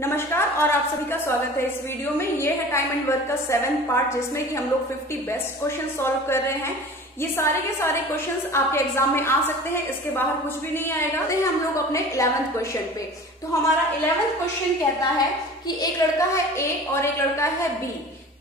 नमस्कार और आप सभी का स्वागत है इस वीडियो में। ये है टाइम एंड वर्क का 7th पार्ट, जिसमें कि हम लोग 50 बेस्ट क्वेश्चन सॉल्व कर रहे हैं। ये सारे के सारे क्वेश्चंस आपके एग्जाम में आ सकते हैं, इसके बाहर कुछ भी नहीं आएगा। तो हम लोग अपने 11th क्वेश्चन पे। तो हमारा 11th क्वेश्चन कहता है कि एक लड़का है ए और एक लड़का है बी।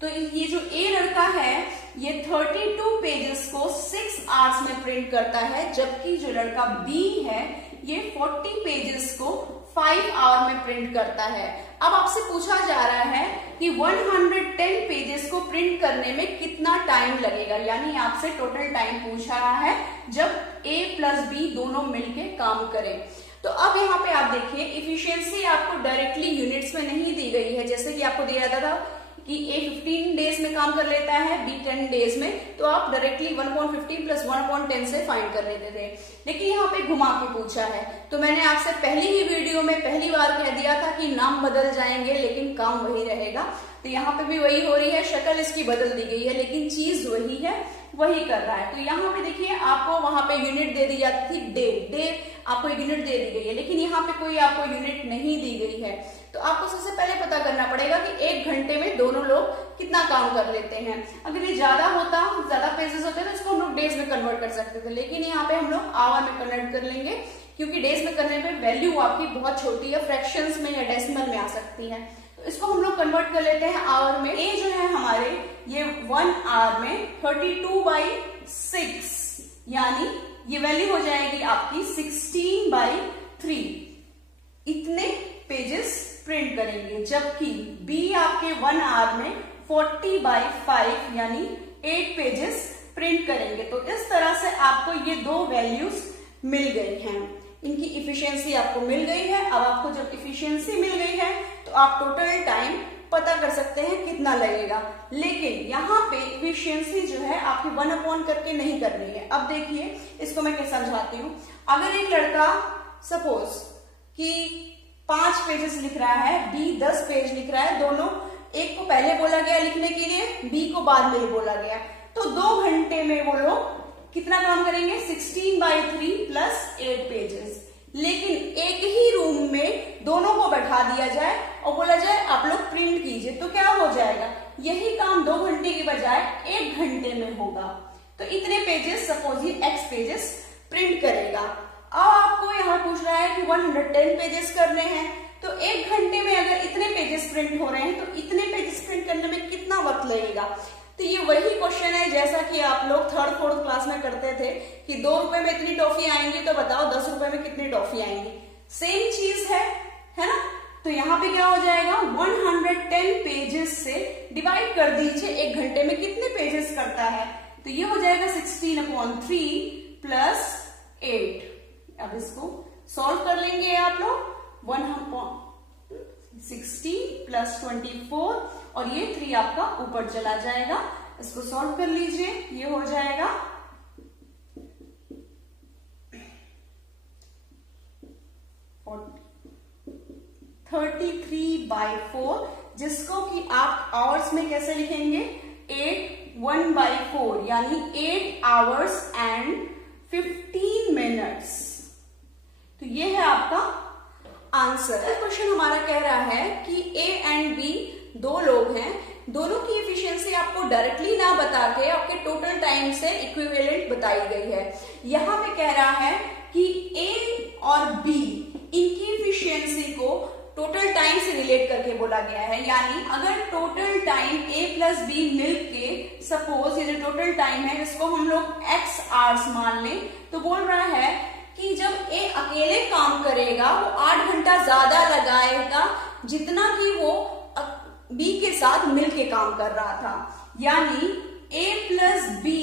तो ये जो ए लड़का है ये 32 पेजेस को 6 आवर्स में प्रिंट करता है, जबकि जो लड़का बी है ये 40 पेजेस को 5 आवर में प्रिंट करता है। अब आपसे पूछा जा रहा है कि 110 पेजेस को प्रिंट करने में कितना टाइम लगेगा, यानी आपसे टोटल टाइम पूछा रहा है जब ए प्लस बी दोनों मिलके काम करें। तो अब यहाँ पे आप देखिए, इफिशियंसी आपको डायरेक्टली यूनिट्स में नहीं दी गई है, जैसे कि आपको दिया जाता था कि ए 15 डेज में काम कर लेता है, बी 10 डेज में, तो आप डायरेक्टली 1/15 प्लस 1/10 से फाइंड कर लेते थे। लेकिन यहाँ पे घुमा के पूछा है, तो मैंने आपसे पहली ही वीडियो में पहली बार कह दिया था कि नाम बदल जाएंगे लेकिन काम वही रहेगा। तो यहाँ पे भी वही हो रही है, शक्ल इसकी बदल दी गई है लेकिन चीज वही है, वही कर रहा है। तो यहाँ पे देखिए, आपको वहां पे यूनिट दे दी जाती थी डे आपको यूनिट दे दी गई है, लेकिन यहाँ पे कोई आपको यूनिट नहीं दी गई है। तो आपको सबसे पहले पता करना पड़ेगा कि 1 घंटे में दोनों लोग कितना काम कर लेते हैं। अगर ये ज्यादा होता, ज्यादा पेजेस होते तो इसको हम लोग डेज में कन्वर्ट कर सकते थे, लेकिन यहाँ पे हम लोग आवर में कन्वर्ट कर लेंगे, क्योंकि डेज में करने पे वैल्यू आपकी बहुत छोटी है, फ्रैक्शंस में या डेसिमल में आ सकती है। तो इसको हम लोग कन्वर्ट कर लेते हैं आवर में। ए जो है हमारे ये 1 आवर में 32/6, यानी ये वैल्यू हो जाएगी आपकी 16/3। इतने पेजेस प्रिंट करेंगे, जबकि बी आपके 1 आवर में 40/5 यानी 8 पेजेस प्रिंट करेंगे। तो इस तरह से आपको ये दो वैल्यूज मिल गई हैं, इनकी इफिशियंसी आपको मिल गई है। अब आपको जब इफिशियंसी मिल गई है तो आप टोटल टाइम पता कर सकते हैं कितना लगेगा। लेकिन यहाँ पे इफिशियंसी जो है आपकी 1/, करके नहीं कर रही है। अब देखिए, इसको मैं क्या समझाती हूँ। अगर एक लड़का सपोज कि 5 पेजेस लिख रहा है, बी 10 पेज लिख रहा है, दोनों एक को पहले बोला गया लिखने के लिए, बी को बाद में ही बोला गया, तो 2 घंटे में वो लोग कितना काम करेंगे, 16/3 प्लस 8 पेजेस। लेकिन एक ही रूम में दोनों को बैठा दिया जाए और बोला जाए आप लोग प्रिंट कीजिए, तो क्या हो जाएगा, यही काम 2 घंटे की बजाय 1 घंटे में होगा। तो इतने पेजेस, सपोज ये x पेजेस प्रिंट करेगा। अब आपको यहाँ पूछ रहा है कि 110 पेजेस करने हैं, तो 1 घंटे में अगर इतने पेजेस प्रिंट हो रहे हैं तो इतने पेजेस प्रिंट करने में कितना वक्त लगेगा। तो ये वही क्वेश्चन है जैसा कि आप लोग 3rd 4th क्लास में करते थे कि 2 रुपए में इतनी टॉफी आएंगी, तो बताओ 10 रुपए में कितनी टॉफी आएंगी। सेम चीज है ना। तो यहाँ पे क्या हो जाएगा, 110 पेजेस से डिवाइड कर दीजिए 1 घंटे में कितने पेजेस करता है, तो ये हो जाएगा 16/3 प्लस 8। अब इसको सॉल्व कर लेंगे आप लोग। 160 प्लस 24 और ये 3 आपका ऊपर चला जाएगा। इसको सॉल्व कर लीजिए, ये हो जाएगा 33/4, जिसको कि आप आवर्स में कैसे लिखेंगे, 8 यानी 8 आवर्स एंड 15 मिनट्स। तो ये है आपका आंसर। क्वेश्चन हमारा कह रहा है कि ए एंड बी 2 लोग हैं, दोनों की इफिशियंसी आपको डायरेक्टली ना बता के आपके टोटल टाइम से इक्विवेलेंट बताई गई है। यहाँ पे कह रहा है कि ए और बी इनकी इफिशियंसी को टोटल टाइम से रिलेट करके बोला गया है, यानी अगर टोटल टाइम ए प्लस बी मिलके, सपोज ये जो टोटल टाइम है इसको हम लोग x आवर्स मान लें, तो बोल रहा है कि जब ए अकेले काम करेगा वो 8 घंटा ज्यादा लगाएगा जितना कि वो बी के साथ मिलके काम कर रहा था। यानी ए प्लस बी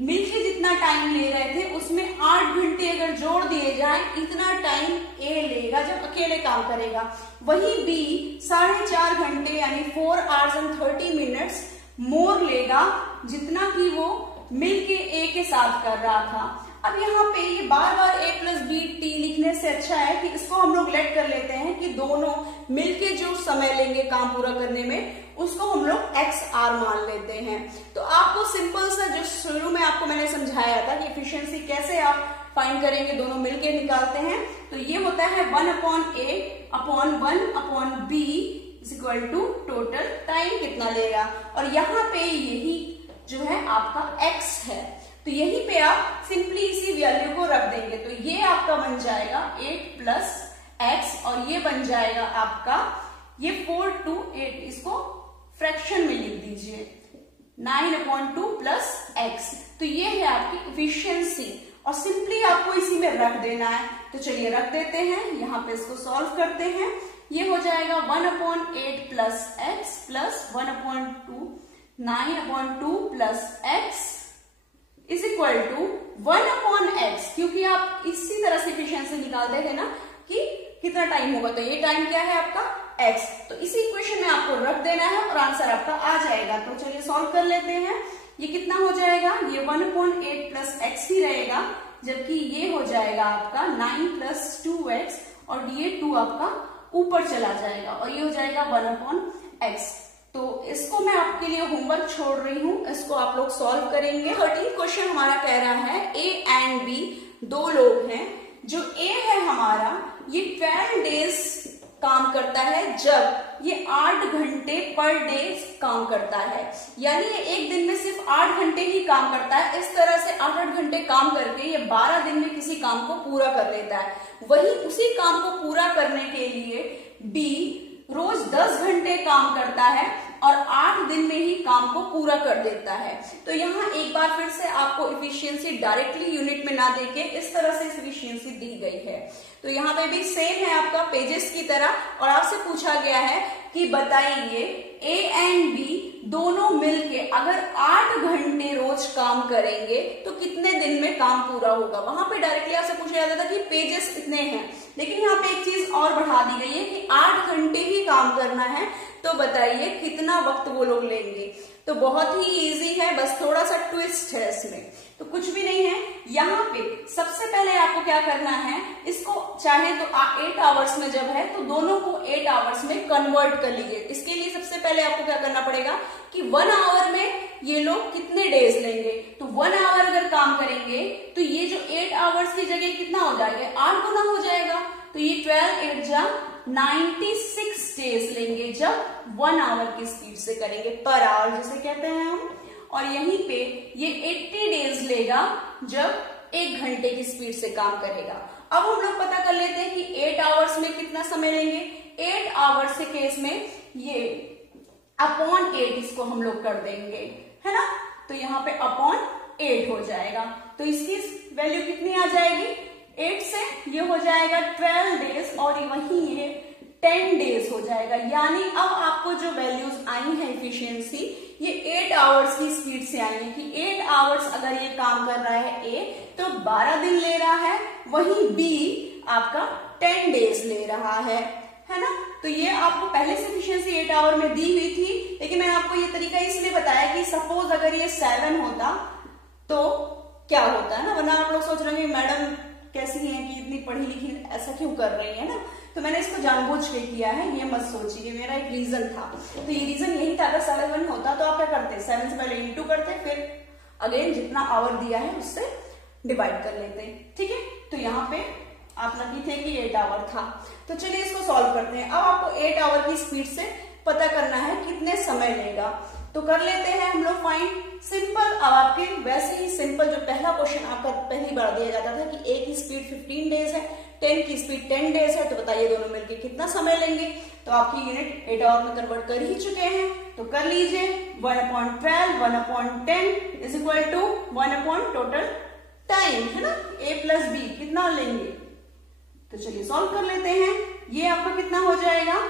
मिलके जितना टाइम ले रहे थे उसमें 8 घंटे अगर जोड़ दिए जाए, इतना टाइम ए लेगा जब अकेले काम करेगा। वही बी 4.5 घंटे यानी 4 आवर्स एंड 30 मिनट्स मोर लेगा जितना कि वो मिलके ए के साथ कर रहा था। अब यहाँ पे ये बार बार a प्लस बी टी लिखने से अच्छा है कि इसको हम लोग लेट कर लेते हैं कि दोनों मिलके जो समय लेंगे काम पूरा करने में उसको हम लोग x r मान लेते हैं। तो आपको सिंपल सा जो शुरू में आपको मैंने समझाया था कि एफिशिएंसी कैसे आप फाइंड करेंगे, दोनों मिलके निकालते हैं। तो ये होता है 1/a/1/b is equal to total time कितना लेगा। और यहाँ पे यही जो है आपका x है, तो यहीं पे आप सिंपली इसी वैल्यू को रख देंगे। तो ये आपका बन जाएगा 8 + x और ये बन जाएगा आपका ये 4 to 8, इसको फ्रैक्शन में लिख दीजिए 9/2 + x। तो ये है आपकी इफिशियंसी और सिंपली आपको इसी में रख देना है। तो चलिए रख देते हैं, यहाँ पे इसको सॉल्व करते हैं। ये हो जाएगा 1/8 + x + 1/2 9/2 + x is equal to 1/x, क्योंकि आप इसी तरह से इफिशियंसी निकालते थे ना कि कितना टाइम होगा, तो ये टाइम क्या है आपका x। तो इसी इक्वेशन में आपको रख देना है और आंसर आपका आ जाएगा। तो चलिए सॉल्व कर लेते हैं। ये कितना हो जाएगा, ये 1/8 + x ही रहेगा, जबकि ये हो जाएगा आपका 9 + 2x और ये 2 आपका ऊपर चला जाएगा और ये हो जाएगा 1/x। तो इसको मैं आपके लिए होमवर्क छोड़ रही हूं, इसको आप लोग सॉल्व करेंगे। 13 क्वेश्चन हमारा कह रहा है A and B दो लोग हैं। जो A है हमारा, ये 12 डेज काम करता है, जब ये 8 घंटे पर डे काम करता है, यानी ये एक दिन में सिर्फ 8 घंटे ही काम करता है। इस तरह से 8-8 घंटे काम करके ये 12 दिन में किसी काम को पूरा कर लेता है। वही उसी काम को पूरा करने के लिए B रोज 10 घंटे काम करता है और 8 दिन में ही काम को पूरा कर देता है। तो यहाँ एक बार फिर से आपको इफिशियंसी डायरेक्टली यूनिट में ना देके इस तरह से इफिशियंसी दी गई है। तो यहाँ पे भी सेम है आपका पेजेस की तरह, और आपसे पूछा गया है कि बताइए A and B दोनों मिलके अगर 8 घंटे रोज काम करेंगे तो कितने दिन में काम पूरा होगा। वहां पे डायरेक्टली आपसे पूछा जाता था कि पेजेस इतने हैं, लेकिन यहाँ पे एक चीज और बढ़ा दी गई है कि 8 घंटे ही काम करना है, तो बताइए कितना वक्त वो लोग लेंगे। तो बहुत ही इजी है, बस थोड़ा सा ट्विस्ट है इसमें, तो कुछ भी नहीं है। यहाँ पे सबसे पहले आपको क्या करना है, इसको चाहे तो 8 आवर्स में जब है तो दोनों को 8 आवर्स में कन्वर्ट कर लीजिए। इसके लिए सबसे पहले आपको क्या करना पड़ेगा कि 1 आवर में ये लोग कितने डेज लेंगे। तो 1 आवर अगर काम करेंगे तो ये जो 8 आवर्स की जगह कितना हो जाएगा, 8 गुना हो जाएगा। तो ये 12 8 जा 96 डेज लेंगे जब 1 आवर की स्पीड से करेंगे, पर आवर जिसे कहते हैं हम। और यहीं पे ये 80 डेज लेगा जब 1 घंटे की स्पीड से काम करेगा। अब हम लोग पता कर लेते हैं कि 8 आवर्स में कितना समय लेंगे। 8 आवर्स के केस में ये /8 इसको हम लोग कर देंगे, है ना। तो यहाँ पे /8 हो जाएगा। तो इसकी वैल्यू कितनी आ जाएगी, 8 से ये हो जाएगा 12 डेज और वही ये 10 डेज हो जाएगा। यानी अब आपको जो वैल्यूज आई है इफिशियंसी, ये 8 आवर्स की स्पीड से आई है कि 8 आवर्स अगर ये काम कर रहा है A तो 12 दिन ले रहा है, वहीं B आपका 10 डेज ले रहा है ना। तो ये आपको पहले से इफिशियंसी 8 आवर में दी हुई थी, लेकिन मैंने आपको ये तरीका इसलिए बताया कि सपोज अगर ये 7 होता तो क्या होता है ना, वरना आप लोग सोच रहे हैं मैडम कैसी है कि इतनी पढ़ी लिखी ऐसा क्यों कर रही है ना। तो मैंने इसको जानबूझ के किया है, ये मत सोचिए, मेरा एक रीजन था। तो ये रीजन यही था, अगर 7 होता तो आप क्या करते, 7 से पहले इंटू करते, फिर अगेन जितना आवर दिया है उससे डिवाइड कर लेते, ठीक है। तो यहाँ पे आप लकी थे कि 8 आवर था। तो चलिए इसको सॉल्व करते हैं। अब आपको 8 आवर की स्पीड से पता करना है कितने समय लेगा, तो कर लेते हैं हम लोग फाइंड। सिंपल, अब आपके वैसे ही सिंपल जो पहला क्वेश्चन आपका पहली बार दिया जाता था कि A की स्पीड 15 डेज है, 10 की स्पीड 10 डेज है, तो बताइए दोनों मिलके कितना समय लेंगे। तो आपकी यूनिट 8 आवर में कन्वर्ट कर ही चुके हैं, तो कर लीजिए 1/12 1/10 is equal to 1 total time, है ना। A + B कितना लेंगे, तो चलिए सॉल्व कर लेते हैं। ये आपका कितना हो जाएगा,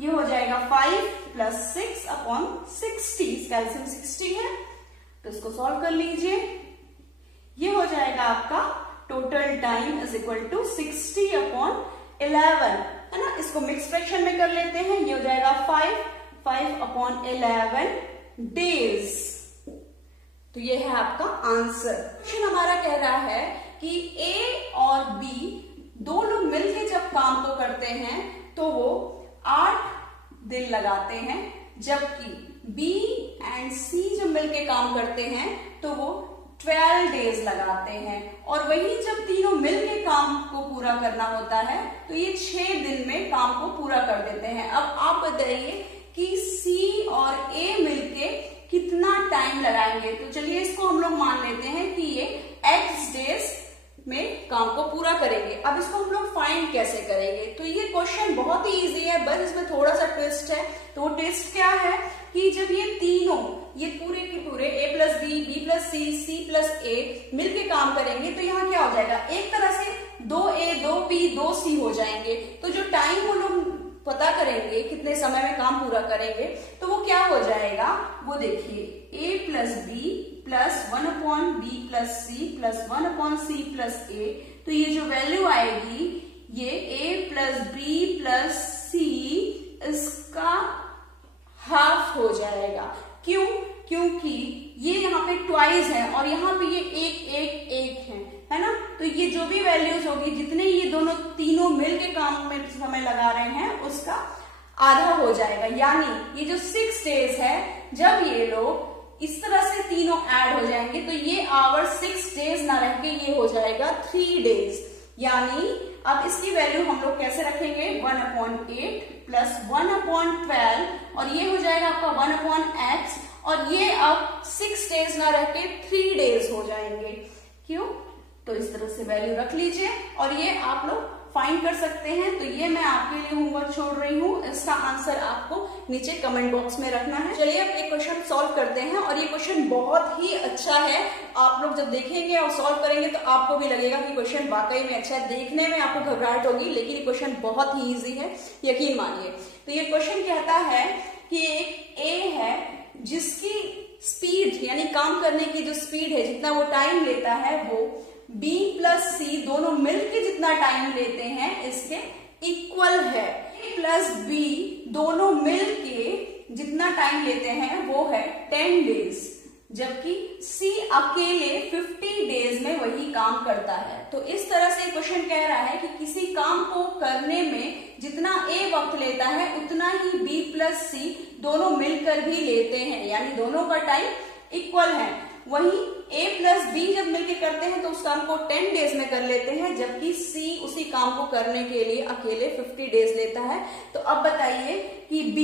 ये हो जाएगा 5 + 6/60, इसका एलसीएम 60 है, तो इसको सॉल्व कर लीजिए। ये हो जाएगा आपका total time is equal to 60/11, है ना। इसको मिक्स फ्रैक्शन में कर लेते हैं, ये हो जाएगा 5/11 डेज। तो ये है आपका आंसर। क्वेश्चन हमारा कह रहा है कि A और B दोनों मिलकर जब काम को करते हैं तो वो 8 दिन लगाते हैं, जबकि B एंड C जब मिलके काम करते हैं तो वो 12 डेज लगाते हैं, और वही जब तीनों मिलके काम को पूरा करना होता है तो ये 6 दिन में काम को पूरा कर देते हैं। अब आप बताइए कि C और A मिलके कितना टाइम लगाएंगे। तो चलिए इसको हम लोग मान लेते हैं कि ये X डेज में काम को पूरा करेंगे। अब इसको हम लोग फाइंड कैसे करेंगे? तो ये क्वेश्चन बहुत ही इजी है, बस इसमें थोड़ा सा ट्विस्ट है। तो वो ट्विस्ट क्या है कि जब ये तीनों, ये पूरे के पूरे A plus B, B plus C, C plus A मिलके काम करेंगे तो यहाँ क्या हो जाएगा, एक तरह से 2A 2B 2C हो जाएंगे। तो जो टाइम वो लोग पता करेंगे कितने समय में काम पूरा करेंगे, तो वो क्या हो जाएगा, वो देखिए A plus B plus 1 upon B plus C plus 1 upon C plus A. तो ये जो वैल्यू आएगी ये A plus B plus C इसका हाफ हो जाएगा। क्यों? क्योंकि ये यहाँ पे ट्वाइस है और यहाँ पे ये एक है ना। तो ये जो भी वैल्यूज होगी, जितने ये दोनों तीनों मिलके काम में समय लगा रहे हैं उसका आधा हो जाएगा। यानी ये जो 6 डेज है, जब ये लोग इस तरह से तीनों ऐड हो जाएंगे तो ये आवर 6 डेज ना रह के ये हो जाएगा 3 डेज। यानी अब इसकी वैल्यू हम लोग कैसे रखेंगे, 1/8 प्लस 1/12 और ये हो जाएगा आपका 1/x, और ये अब 6 डेज ना रह के 3 डेज हो जाएंगे। क्यों? तो इस तरह से वैल्यू रख लीजिए और ये आप लोग फाइंड कर सकते हैं। तो ये मैं आपके लिए होमवर्क छोड़ रही हूँ, इसका आंसर आपको नीचे कमेंट बॉक्स में रखना है। चलिए अब एक क्वेश्चन सॉल्व करते हैं, और ये क्वेश्चन बहुत ही अच्छा है। आप लोग जब देखेंगे और सॉल्व करेंगे तो आपको भी लगेगा कि क्वेश्चन वाकई में अच्छा है। देखने में आपको घबराहट होगी, लेकिन ये क्वेश्चन बहुत ही ईजी है, यकीन मानिए। तो ये क्वेश्चन कहता है कि एक ए है जिसकी स्पीड यानी काम करने की जो स्पीड है, जितना वो टाइम लेता है, वो B प्लस सी दोनों मिलके जितना टाइम लेते हैं इसके इक्वल है। A प्लस B दोनों मिलके जितना टाइम लेते हैं वो है 10 डेज, जबकि C अकेले 50 डेज में वही काम करता है। तो इस तरह से क्वेश्चन कह रहा है कि किसी काम को करने में जितना A वक्त लेता है उतना ही B प्लस C दोनों मिलकर भी लेते हैं, यानी दोनों का टाइम इक्वल है। वहीं A प्लस बी जब मिलकर करते हैं तो उस काम को 10 डेज में कर लेते हैं, जबकि C उसी काम को करने के लिए अकेले 50 डेज लेता है। तो अब बताइए कि B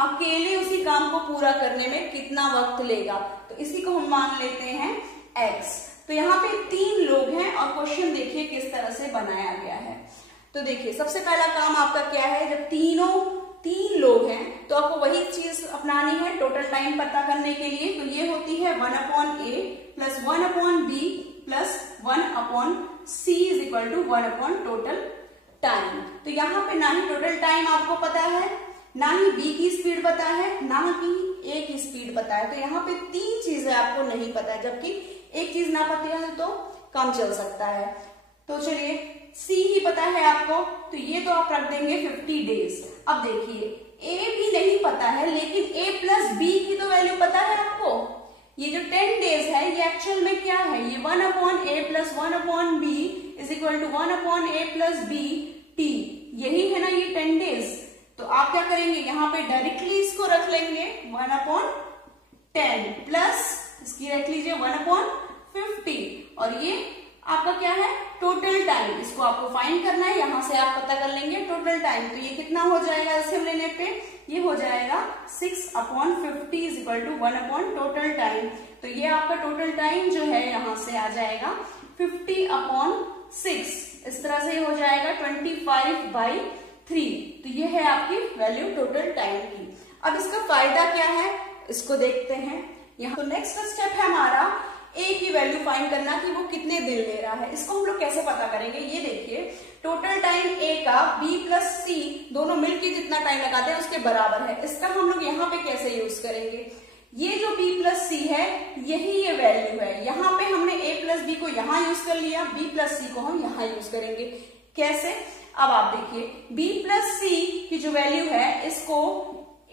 अकेले उसी काम को पूरा करने में कितना वक्त लेगा। तो इसी को हम मान लेते हैं X। तो यहाँ पे 3 लोग हैं और क्वेश्चन देखिए किस तरह से बनाया गया है। तो देखिए सबसे पहला काम आपका क्या है, जब 3 लोग हैं तो आपको वही चीज अपनानी है टोटल टाइम पता करने के लिए। तो ये होती है 1/A plus 1/B plus 1/C is equal to 1 total time. तो यहाँ पे ना ही टोटल टाइम आपको पता है, ना ही B की स्पीड पता है, ना ही A की स्पीड पता है। तो यहाँ पे 3 चीजें आपको नहीं पता है, जबकि एक चीज ना पता है तो काम चल सकता है। तो चलिए C ही पता है आपको, तो ये तो आप रख देंगे 50 डेज। अब देखिए A भी नहीं पता है, लेकिन A प्लस B की तो वैल्यू पता है आपको। ये जो 10 डेज है ये एक्चुअल में क्या है, ये 1/A plus 1/B is equal to 1/A plus B t, यही है ना ये 10 डेज। तो आप क्या करेंगे, यहाँ पे डायरेक्टली इसको रख लेंगे 1/10 प्लस इसकी रख लीजिए 1/50, और ये आपका क्या है टोटल टाइम। इसको आपको फाइंड करना है, यहां से आप पता कर लेंगे टोटल टाइम। तो ये कितना हो जाएगा इसे लेने पे, ये हो जाएगा 6/50 is equal to 1 total time. तो ये आपका टोटल टाइम जो है यहां से आ जाएगा 50/6, इस तरह से हो जाएगा 25/3। तो ये है आपकी वैल्यू टोटल टाइम की। अब इसका फायदा क्या है इसको देखते हैं यहाँ। तो नेक्स्ट स्टेप है हमारा A की वैल्यू फाइंड करना कि वो कितने दिन ले रहा है। इसको हम लोग कैसे पता करेंगे, ये देखिए टोटल टाइम A का B प्लस C दोनों मिलकर जितना टाइम लगाते हैं उसके बराबर है। इसका हम लोग यहाँ पे कैसे यूज करेंगे, ये जो B प्लस C है यही ये वैल्यू है। यहाँ पे हमने A प्लस B को यहाँ यूज कर लिया, B प्लस C को हम यहाँ यूज करेंगे। कैसे, अब आप देखिए B प्लस C की जो वैल्यू है इसको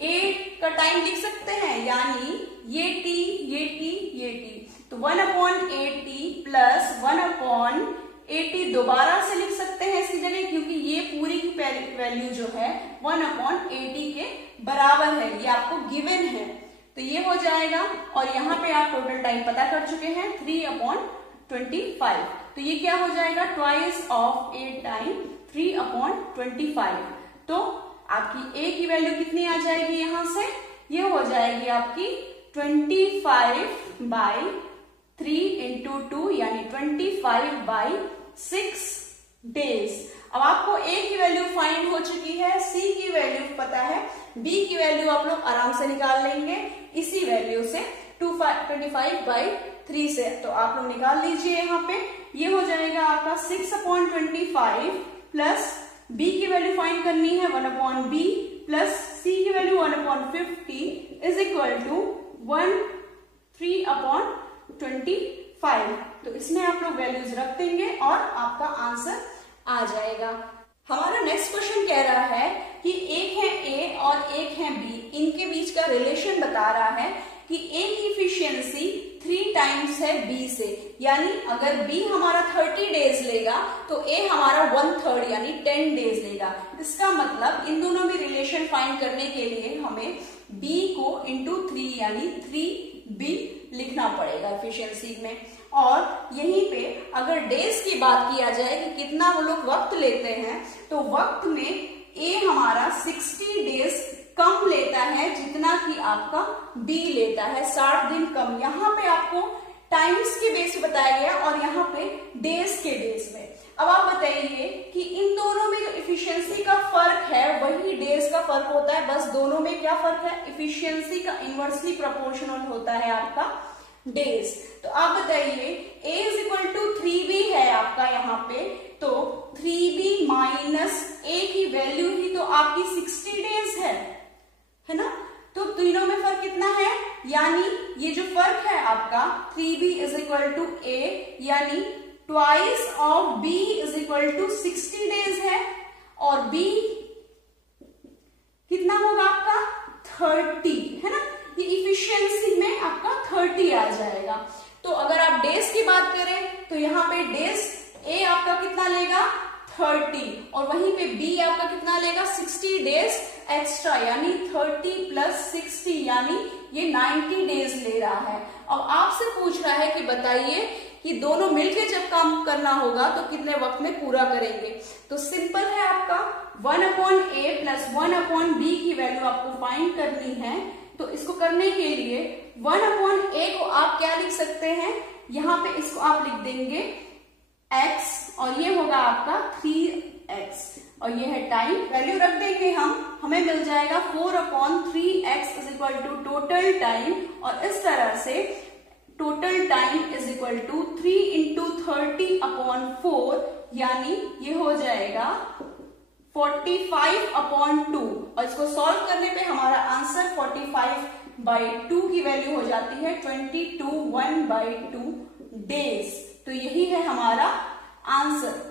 A का टाइम लिख सकते हैं, यानी ये T ये T ये T। तो 1/AT प्लस 1/AT दोबारा से लिख सकते हैं इसकी जगह, क्योंकि ये पूरी की वैल्यू जो है 1/AT के बराबर है, ये आपको गिवन है। तो ये हो जाएगा, और यहाँ पे आप टोटल टाइम पता कर चुके हैं 3/25। तो ये क्या हो जाएगा, ट्वाइस ऑफ ए टाइम 3/25। तो आपकी ए की वैल्यू कितनी आ जाएगी यहां से, ये हो जाएगी आपकी 25/3 × 2 यानी 25/6 डेज। अब आपको ए की वैल्यू फाइंड हो चुकी है, सी की वैल्यू पता है, बी की वैल्यू आप लोग आराम से निकाल लेंगे इसी वैल्यू से 25/3 से। तो आप लोग निकाल लीजिए, यहाँ पे ये हो जाएगा आपका 6/25 प्लस बी की वैल्यू फाइंड करनी है 1/b प्लस सी की वैल्यू 1/50 इज इक्वल टू 3/25। तो इसमें आप लोग वैल्यूज रख देंगे और आपका आंसर आ जाएगा। हमारा नेक्स्ट क्वेश्चन कह रहा है कि एक है ए और एक है बी, इनके बीच का रिलेशन बता रहा है कि ए की इफिशियंसी 3 टाइम्स है बी से, यानी अगर बी हमारा 30 डेज लेगा तो ए हमारा 1/3 यानी 10 डेज लेगा। इसका मतलब इन दोनों में रिलेशन फाइंड करने के लिए हमें बी को इंटू 3 यानी 3b लिखना पड़ेगा इफिशियंसी में। और यहीं पे अगर डेज की बात किया जाए कि कितना वो लोग वक्त लेते हैं, तो वक्त में ए हमारा 60 डेज कम लेता है जितना कि आपका बी लेता है, 60 दिन कम। यहाँ पे आपको टाइम्स के बेस पे बताया गया और यहाँ पे डेज के बेस में। अब आप बताइए कि इन दोनों में जो इफिशियंसी का फर्क है वही डेज का फर्क होता है, बस दोनों में क्या फर्क है, इफिशियंसी का इनवर्सली प्रोपोर्शनल होता है आपका डेज। तो आप बताइए a is equal to 3b है आपका यहाँ पे, तो 3b माइनस a की वैल्यू ही तो आपकी 60 डेज है ना। तो तीनों में फर्क कितना है, यानी ये जो फर्क है आपका 3b is equal to a यानी twice of b is equal to 60 days है, और b कितना होगा आपका 30 है ना। ये इफिशियंसी में आपका 30 आ जाएगा। तो अगर आप डेज की बात करें तो यहाँ पे डेज ए आपका कितना लेगा 30, और वहीं पे बी आपका कितना लेगा 60 डेज एक्स्ट्रा, यानी 30 प्लस 60 यानी ये 90 डेज ले रहा है। अब आपसे पूछ रहा है कि बताइए कि दोनों मिलकर जब काम करना होगा तो कितने वक्त में पूरा करेंगे। तो सिंपल है, आपका 1/a प्लस 1/b की वैल्यू आपको फाइंड करनी है। तो इसको करने के लिए 1/a को आप क्या लिख सकते हैं, यहाँ पे इसको आप लिख देंगे x, और ये होगा आपका 3x, और ये है टाइम। वैल्यू रख देंगे हमें मिल जाएगा 4/3x is equal to total time, और इस तरह से total time is equal to 3 × 30/4 यानी ये हो जाएगा 45/2, और इसको सॉल्व करने पे हमारा आंसर 45/2 की वैल्यू हो जाती है 22 1/2 डेज। तो यही है हमारा आंसर।